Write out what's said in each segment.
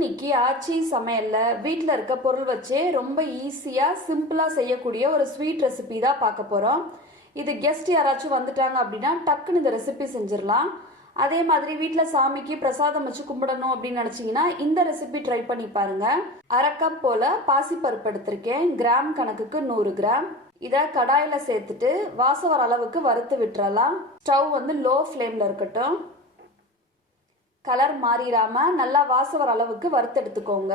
இன்னைக்கு ஆச்சி சமையல்ல வீட்டில் இருக்க பொருள் வச்சே ரொம்ப ஈஸியாக சிம்பிளாக செய்யக்கூடிய ஒரு ஸ்வீட் ரெசிபி தான் பார்க்க போகிறோம் இது கெஸ்ட் யாராச்சும் வந்துட்டாங்க அப்படின்னா டக்குன்னு இந்த ரெசிபி செஞ்சிடலாம். அதே மாதிரி வீட்டில் சாமிக்கு பிரசாதம் வச்சு கும்பிடணும் அப்படின்னு நினச்சிங்கன்னா இந்த ரெசிபி ட்ரை பண்ணி பாருங்க. அரை கப் போல் பாசிப்பருப்பு எடுத்திருக்கேன். கிராம் கணக்குக்கு நூறு கிராம். இதை கடாயில் சேர்த்துட்டு வாசம் வர அளவுக்கு வறுத்து விட்டுறலாம். ஸ்டவ் வந்து லோ ஃப்ளேமில் இருக்கட்டும். கலர் மாறிடாம நல்லா வாசம் வர அளவுக்கு வறுத்து எடுத்துக்கோங்க.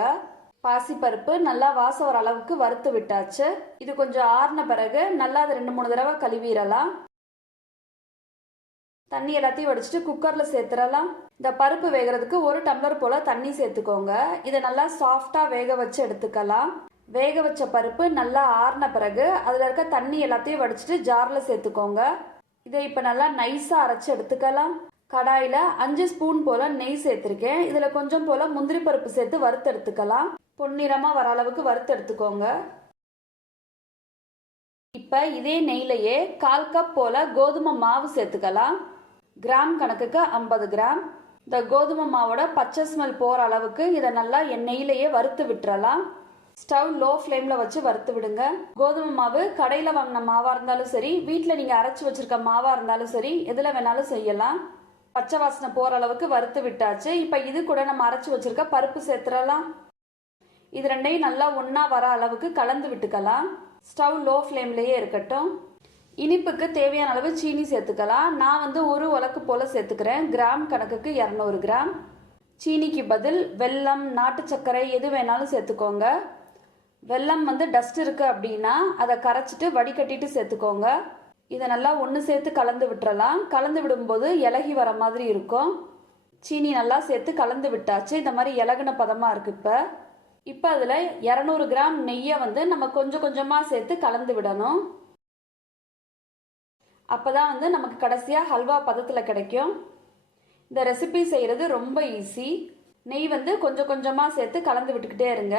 பாசிப்பருப்பு நல்லா வாசம் வர அளவுக்கு வறுத்து விட்டாச்சு. இது கொஞ்சம் ஆறின பிறகு நல்லா அது ரெண்டு மூணு தடவை கழுவிடலாம். தண்ணி எல்லாத்தையும் வடிச்சிட்டு குக்கரில் சேர்த்துடலாம். இந்த பருப்பு வேகிறதுக்கு ஒரு டம்ளர் போல் தண்ணி சேர்த்துக்கோங்க. இதை நல்லா சாஃப்டாக வேக வச்சு எடுத்துக்கலாம். வேக வச்ச பருப்பு நல்லா ஆறின பிறகு அதில் இருக்க தண்ணி எல்லாத்தையும் வடிச்சிட்டு ஜாரில் சேர்த்துக்கோங்க. இதை இப்போ நல்லா நைஸாக அரைச்சி எடுத்துக்கலாம். கடாயில் அஞ்சு ஸ்பூன் போல் நெய் சேர்த்துருக்கேன். இதில் கொஞ்சம் போல் முந்திரி பருப்பு சேர்த்து வறுத்து எடுத்துக்கலாம். பொன்னிறமாக வர அளவுக்கு வறுத்து எடுத்துக்கோங்க. இப்போ இதே நெய்லையே கால் கப் போல் கோதுமை மாவு சேர்த்துக்கலாம். கிராம் கணக்குக்கு ஐம்பது கிராம். இந்த கோதுமை மாவோட பச்சை ஸ்மெல் போகிற அளவுக்கு இதை நல்லா எண்ணெயிலேயே வறுத்து விட்டுறலாம். ஸ்டவ் லோ ஃப்ளேமில் வச்சு வறுத்து விடுங்க. கோதுமை மாவு கடையில் வாங்கின மாவாக இருந்தாலும் சரி வீட்டில் நீங்கள் அரைச்சி வச்சிருக்க மாவாக இருந்தாலும் சரி எதில் வேணாலும் செய்யலாம். பச்சை வாசனை போகிற அளவுக்கு வறுத்து விட்டாச்சு. இப்போ இது கூட நம்ம அரைச்சி வச்சிருக்க பருப்பு சேர்த்துடலாம். இது ரெண்டையும் நல்லா ஒன்றா வர அளவுக்கு கலந்து விட்டுக்கலாம். ஸ்டவ் லோ ஃப்ளேம்லேயே இருக்கட்டும். இனிப்புக்கு தேவையான அளவு சீனி சேர்த்துக்கலாம். நான் வந்து ஒரு உலக்கு போல் சேர்த்துக்கிறேன். கிராம் கணக்குக்கு இரநூறு கிராம். சீனிக்கு பதில் வெல்லம் நாட்டு சர்க்கரை எது வேணாலும் சேர்த்துக்கோங்க. வெல்லம் வந்து டஸ்ட் இருக்குது அப்படின்னா அதை கரைச்சிட்டு வடிகட்டிட்டு சேர்த்துக்கோங்க. இதை நல்லா ஒன்று சேர்த்து கலந்து விட்டுறலாம். கலந்து விடும்போது இலகி வர மாதிரி இருக்கும். சீனி நல்லா சேர்த்து கலந்து விட்டாச்சு. இந்த மாதிரி இலகுன பதமாக இருக்குது இப்போ. இப்போ அதில் இரநூறு கிராம் நெய்யை வந்து நம்ம கொஞ்சம் கொஞ்சமாக சேர்த்து கலந்து விடணும். அப்போ தான் வந்து நமக்கு கடைசியாக ஹல்வா பதத்தில் கிடைக்கும். இந்த ரெசிபி செய்கிறது ரொம்ப ஈஸி. நெய் வந்து கொஞ்சம் கொஞ்சமாக சேர்த்து கலந்து விட்டுக்கிட்டே இருங்க.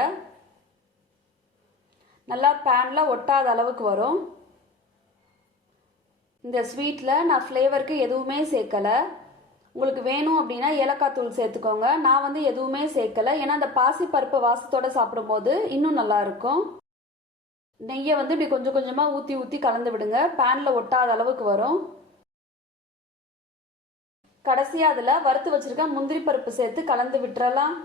நல்லா பேனில் ஒட்டாத அளவுக்கு வரும். இந்த ஸ்வீட்டில் நான் ஃப்ளேவருக்கு எதுவுமே சேர்க்கலை. உங்களுக்கு வேணும் அப்படின்னா ஏலக்காய் தூள் சேர்த்துக்கோங்க. நான் வந்து எதுவுமே சேர்க்கலை. ஏன்னா அந்த பாசிப்பருப்பு வாசத்தோடு சாப்பிடும்போது இன்னும் நல்லாயிருக்கும் நெய்யை வந்து இப்படி கொஞ்சம் கொஞ்சமாக ஊற்றி ஊற்றி கலந்து விடுங்க. பேனில் ஒட்டாத அளவுக்கு வரும். கடைசியாக அதில் வறுத்து வச்சுருக்க முந்திரி பருப்பு சேர்த்து கலந்து விட்டுறலாம்.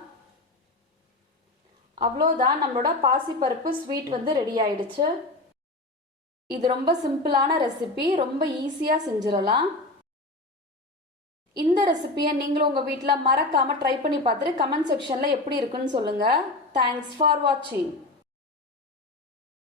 அவ்வளோதான் நம்மளோட பாசிப்பருப்பு ஸ்வீட் வந்து ரெடி ஆயிடுச்சு. இது ரொம்ப சிம்பிளான ரெசிபி ரொம்ப ஈஸியாக செஞ்சிடலாம். இந்த ரெசிபியை நீங்களும் உங்கள் வீட்டில் மறக்காமல் ட்ரை பண்ணி பார்த்துட்டு கமெண்ட் செக்ஷனில் எப்படி இருக்குன்னு சொல்லுங்கள் தேங்க்ஸ் ஃபார் வாட்சிங்